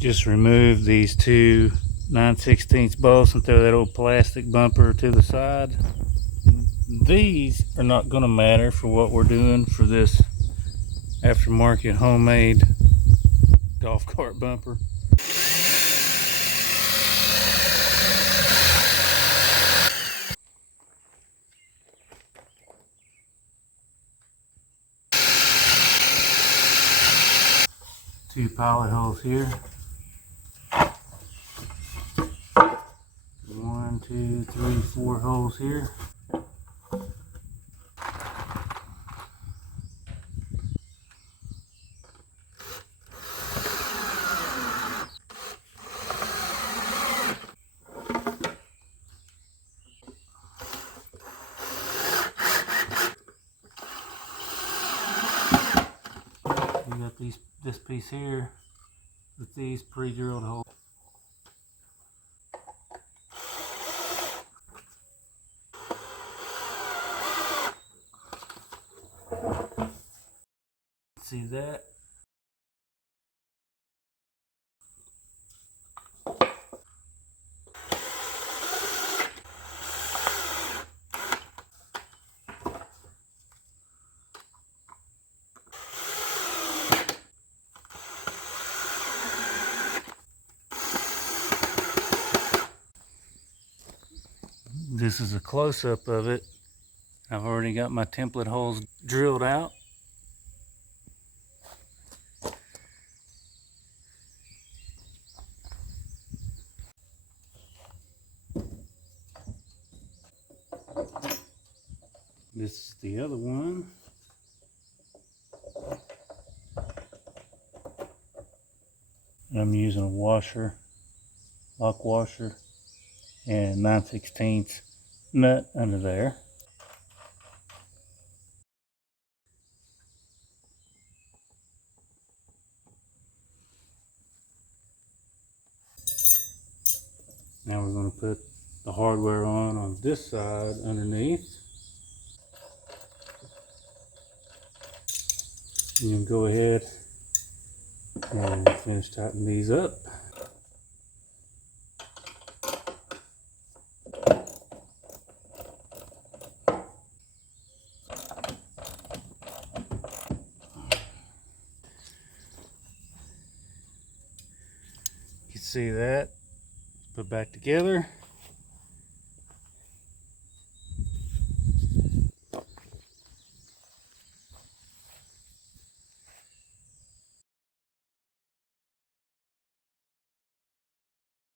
just remove these two 9/16 bolts and throw that old plastic bumper to the side. These are not going to matter for what we're doing for this aftermarket homemade golf cart bumper. Two pilot holes here. 1, 2, 3, 4 holes here. You got this piece here with these pre-drilled holes. See that? This is a close-up of it. I've already got my template holes drilled out. This is the other one. And I'm using a washer, lock washer, and 9/16 nut under there. Now we're going to put the hardware on this side underneath. You can go ahead and finish tightening these up. You can see that. Put back together.